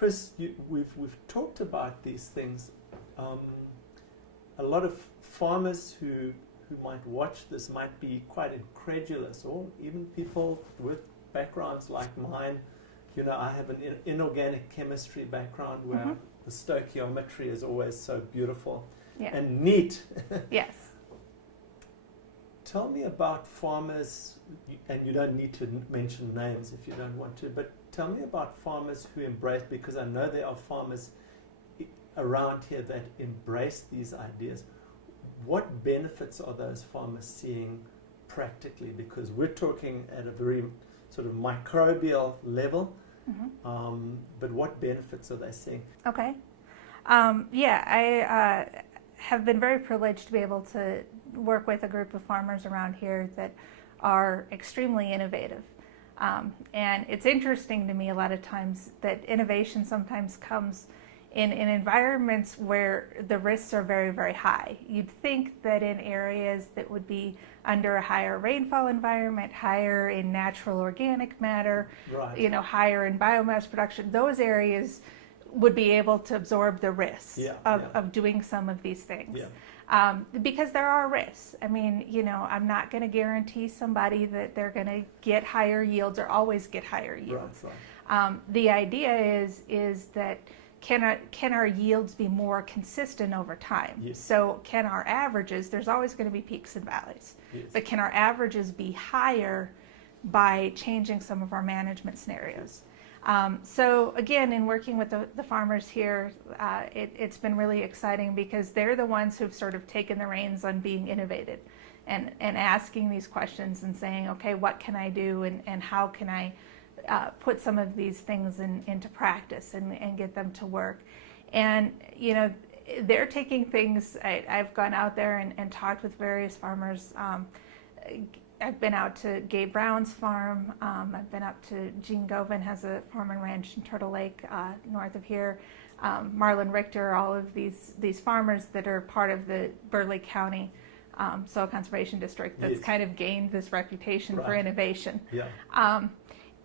Chris, we've talked about these things. A lot of farmers who might watch this might be quite incredulous, or even people with backgrounds like mine. You know, I have an inorganic chemistry background where the stoichiometry is always so beautiful and neat. Yes. Tell me about farmers, and you don't need to mention names if you don't want to, but tell me about farmers who embrace, because I know there are farmers around here that embrace these ideas. What benefits are those farmers seeing practically? Because we're talking at a very sort of microbial level, but what benefits are they seeing? Okay. I have been very privileged to be able to work with a group of farmers around here that are extremely innovative. And it's interesting to me a lot of times that innovation sometimes comes in environments where the risks are very, very high. You'd think that in areas that would be under a higher rainfall environment, higher in natural organic matter, higher in biomass production, those areas would be able to absorb the risks of doing some of these things. Because there are risks. I mean, I'm not going to guarantee somebody that they're going to get higher yields or always get higher yields. The idea is that can our yields be more consistent over time? So can our averages, there's always going to be peaks and valleys, but can our averages be higher by changing some of our management scenarios? So again, in working with the farmers here, it's been really exciting because they're the ones who've sort of taken the reins on being innovative and asking these questions and saying, okay, what can I do and how can I put some of these things into practice and get them to work. And, they're taking things, I've gone out there and talked with various farmers. I've been out to Gabe Brown's farm. I've been up to Gene Govan has a farm and ranch in Turtle Lake north of here. Marlon Richter, all of these farmers that are part of the Burleigh County Soil Conservation District that's kind of gained this reputation for innovation.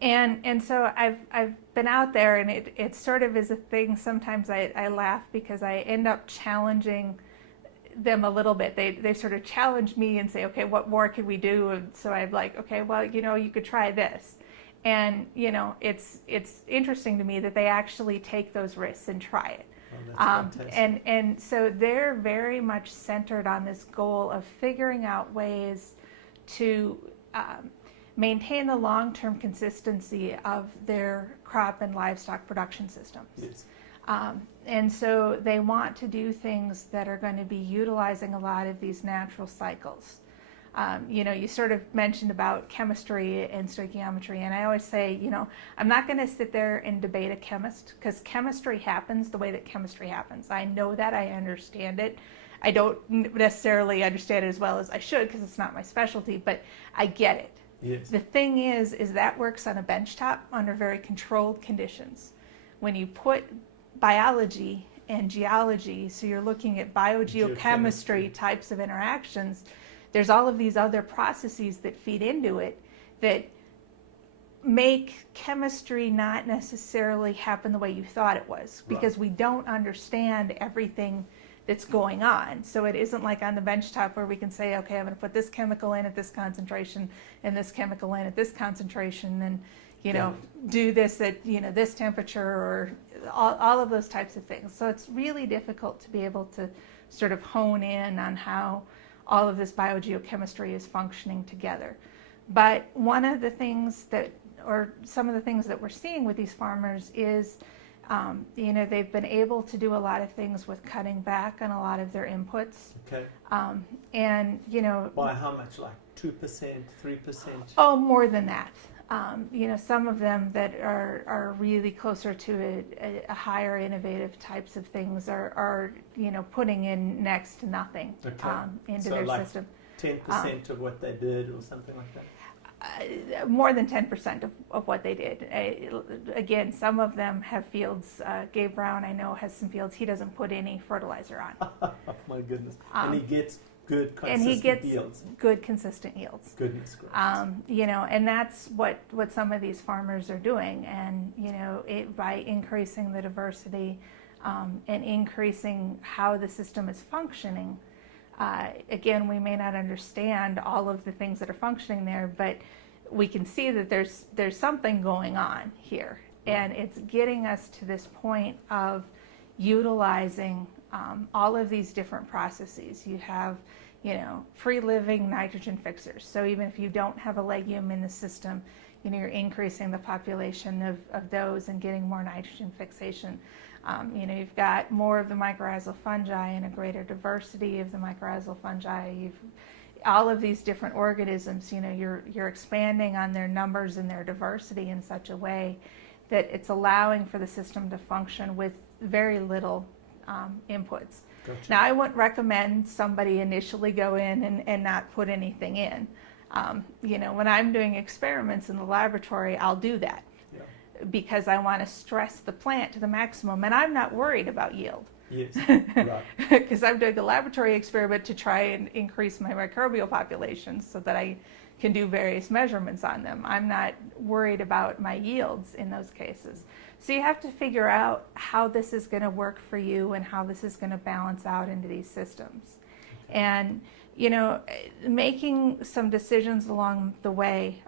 And so I've been out there, and it sort of is a thing. Sometimes I laugh because I end up challenging them a little bit. They sort of challenge me and say, okay, what more could we do? And so I'm like, okay, well, you could try this. And, it's interesting to me that they actually take those risks and try it. And so they're very much centered on this goal of figuring out ways to maintain the long-term consistency of their crop and livestock production systems. And so they want to do things that are going to be utilizing a lot of these natural cycles. You sort of mentioned about chemistry and stoichiometry, and I always say, I'm not going to sit there and debate a chemist, because chemistry happens the way that chemistry happens. I know that, I understand it. I don't necessarily understand it as well as I should, because it's not my specialty, but I get it. The thing is that works on a benchtop under very controlled conditions. When you put biology and geology, so you're looking at biogeochemistry types of interactions, there's all of these other processes that feed into it that make chemistry not necessarily happen the way you thought it was, because we don't understand everything that's going on. So it isn't like on the benchtop where we can say, okay, I'm going to put this chemical in at this concentration and this chemical in at this concentration and, do this at, this temperature, or all of those types of things. So it's really difficult to be able to sort of hone in on how all of this biogeochemistry is functioning together. But one of the things some of the things that we're seeing with these farmers is they've been able to do a lot of things with cutting back on a lot of their inputs. By how much? Like 2%, 3%? Oh, more than that. Some of them that are really closer to a higher innovative types of things are putting in next to nothing into their system. 10% of what they did or something like that? More than 10% of what they did. Again, some of them have fields. Gabe Brown, I know, has some fields he doesn't put any fertilizer on. Oh my goodness. And he gets good, and he consistent gets yields. good, consistent yields. Goodness gracious. And that's what some of these farmers are doing. And, by increasing the diversity and increasing how the system is functioning, again, we may not understand all of the things that are functioning there, but we can see that there's something going on here. And it's getting us to this point of utilizing all of these different processes. You have, free living nitrogen fixers. So even if you don't have a legume in the system, you're increasing the population of those and getting more nitrogen fixation. You've got more of the mycorrhizal fungi and a greater diversity of the mycorrhizal fungi. All of these different organisms, you're expanding on their numbers and their diversity in such a way that it's allowing for the system to function with very little inputs. Gotcha. Now, I wouldn't recommend somebody initially go in and not put anything in. When I'm doing experiments in the laboratory, I'll do that because I want to stress the plant to the maximum, and I'm not worried about yield. Yes, right. Because I'm doing a laboratory experiment to try and increase my microbial populations so that I can do various measurements on them. I'm not worried about my yields in those cases. So you have to figure out how this is going to work for you and how this is going to balance out into these systems. And, making some decisions along the way.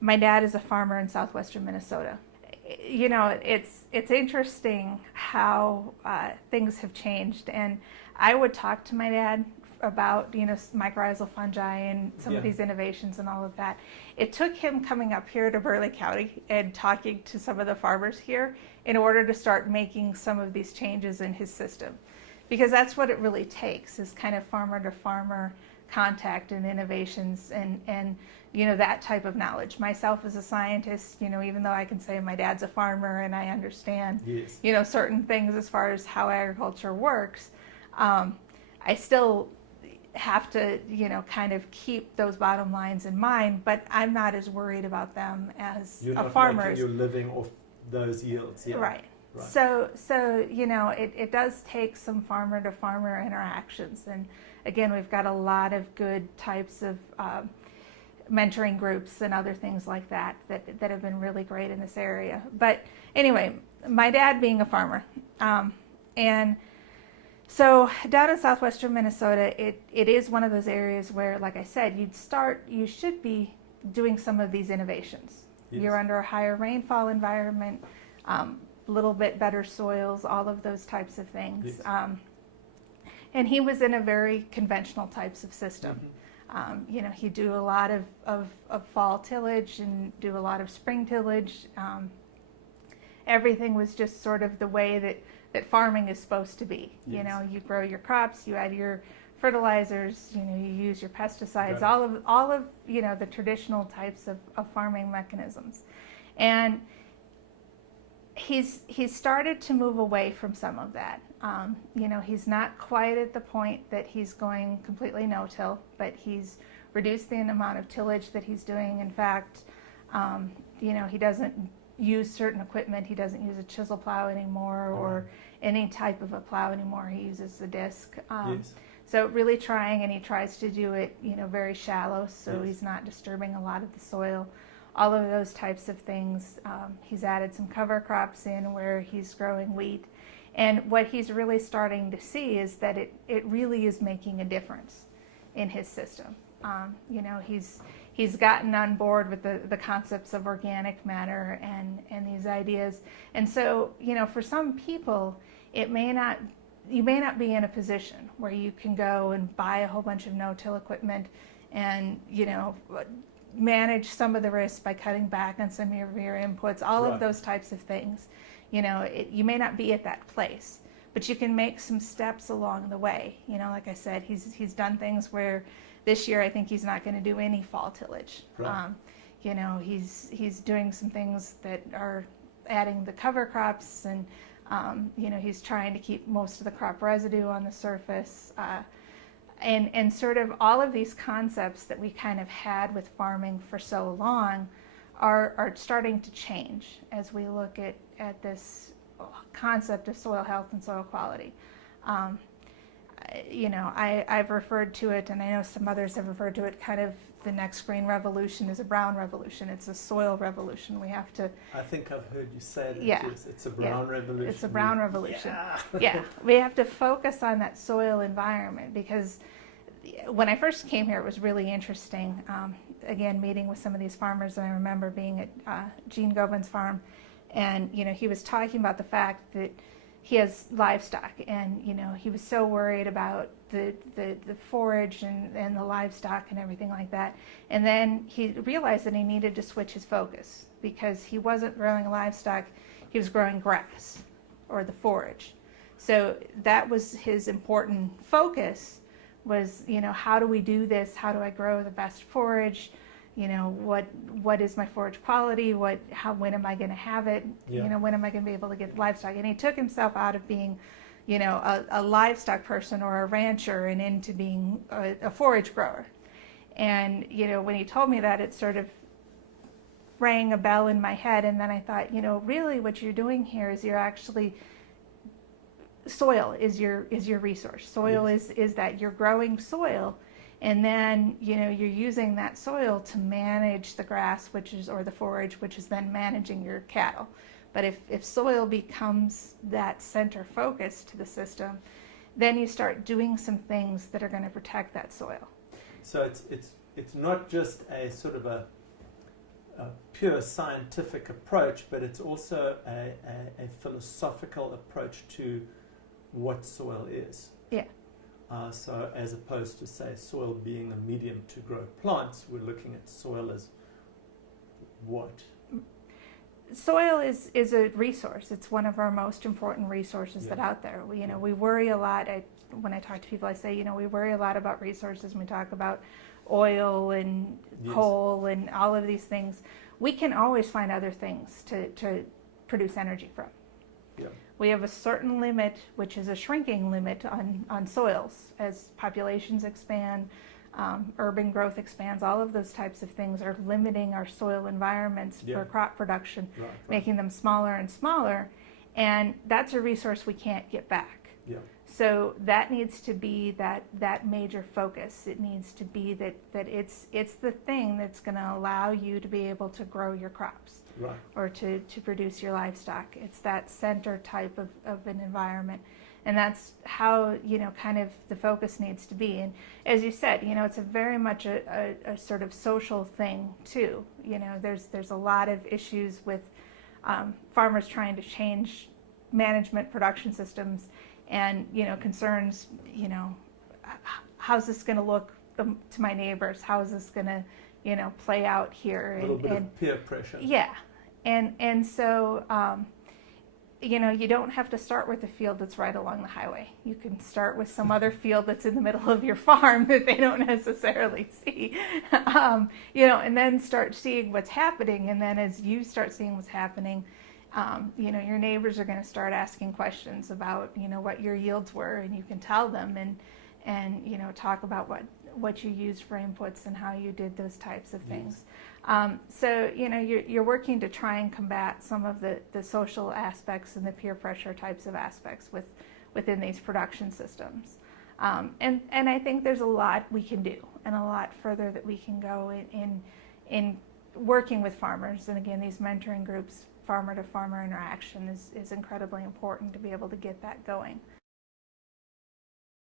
My dad is a farmer in southwestern Minnesota. It's interesting how things have changed. And I would talk to my dad about, mycorrhizal fungi and some of these innovations and all of that. It took him coming up here to Burleigh County and talking to some of the farmers here in order to start making some of these changes in his system. Because that's what it really takes, is kind of farmer to farmer contact and innovations and that type of knowledge. Myself as a scientist, even though I can say my dad's a farmer and I understand, certain things as far as how agriculture works, I still have to, kind of keep those bottom lines in mind, but I'm not as worried about them as You're a not farmer. making your living off those yields. Yeah. Right. Right. So it does take some farmer to farmer interactions. And again, we've got a lot of good types of mentoring groups and other things like that have been really great in this area. But anyway, my dad being a farmer, and so down in southwestern Minnesota, it is one of those areas where, like I said, you should be doing some of these innovations. Yes. You're under a higher rainfall environment, little bit better soils, all of those types of things. Yes. And he was in a very conventional types of system. Mm-hmm. He'd do a lot of fall tillage and do a lot of spring tillage. Everything was just sort of the way that farming is supposed to be. Yes. You grow your crops, you add your fertilizers, you use your pesticides, Right. all of the traditional types of farming mechanisms. And he's started to move away from some of that. He's not quite at the point that he's going completely no-till, but he's reduced the amount of tillage that he's doing. In fact, he doesn't use certain equipment. He doesn't use a chisel plow anymore or any type of a plow anymore. He uses the disc. Yes. So really trying, and he tries to do it, very shallow, so Yes. he's not disturbing a lot of the soil. All of those types of things. He's added some cover crops in where he's growing wheat. And what he's really starting to see is that it really is making a difference in his system. He's gotten on board with the concepts of organic matter and these ideas. And so, for some people, you may not be in a position where you can go and buy a whole bunch of no-till equipment and, manage some of the risks by cutting back on some of your inputs, all Right. of those types of things. You may not be at that place, but you can make some steps along the way. Like I said, he's done things where this year I think he's not going to do any fall tillage. Right. He's doing some things that are adding the cover crops, and he's trying to keep most of the crop residue on the surface. And sort of all of these concepts that we kind of had with farming for so long are starting to change as we look at this concept of soil health and soil quality. I've referred to it, and I know some others have referred to it, kind of the next green revolution is a brown revolution. It's a soil revolution. We have to. I think I've heard you say it. Yeah. It's a brown revolution. It's a brown revolution. Yeah. Yeah. We have to focus on that soil environment, because when I first came here, it was really interesting. Again, meeting with some of these farmers, and I remember being at Gene Govan's farm, and he was talking about the fact that he has livestock, and he was so worried about the forage and the livestock and everything like that. And then he realized that he needed to switch his focus, because he wasn't growing livestock, he was growing grass or the forage. So that was his important focus, was how do we do this? How do I grow the best forage? What is my forage quality? When am I going to have it? Yeah. When am I going to be able to get livestock? And he took himself out of being, a livestock person or a rancher, and into being a forage grower. And when he told me that, it sort of rang a bell in my head. And then I thought, really, what you're doing here is you're actually, soil is your resource. Soil Yes. is that you're growing soil. And then, you're using that soil to manage the grass, or the forage, which is then managing your cattle. But if soil becomes that center focus to the system, then you start doing some things that are going to protect that soil. So it's not just a sort of a pure scientific approach, but it's also a philosophical approach to what soil is. Yeah. So as opposed to, say, soil being a medium to grow plants, we're looking at soil as what? Soil is a resource. It's one of our most important resources that out there. We worry a lot. When I talk to people, I say, we worry a lot about resources. We talk about oil and Yes. coal and all of these things. We can always find other things to produce energy from. Yeah. We have a certain limit, which is a shrinking limit on soils. As populations expand, urban growth expands, all of those types of things are limiting our soil environments Yeah. for crop production, Right. making them smaller and smaller. And that's a resource we can't get back. Yeah. So that needs to be that major focus. It needs to be that it's the thing that's going to allow you to be able to grow your crops. Right. Or to produce your livestock. It's that center type of an environment. And that's how, kind of the focus needs to be. And as you said, it's a very much a sort of social thing too. There's a lot of issues with farmers trying to change management production systems, and, concerns, how's this going to look to my neighbors? How is this going to, play out here? A little bit of peer pressure. Yeah. And so, you don't have to start with a field that's right along the highway. You can start with some other field that's in the middle of your farm that they don't necessarily see, and then start seeing what's happening. And then as you start seeing what's happening, your neighbors are going to start asking questions about, what your yields were, and you can tell them and talk about what you used for inputs and how you did those types of things. So you're working to try and combat some of the social aspects and the peer pressure types of aspects within these production systems. And I think there's a lot we can do, and a lot further that we can go in working with farmers. And again, these mentoring groups, farmer to farmer interaction is incredibly important to be able to get that going.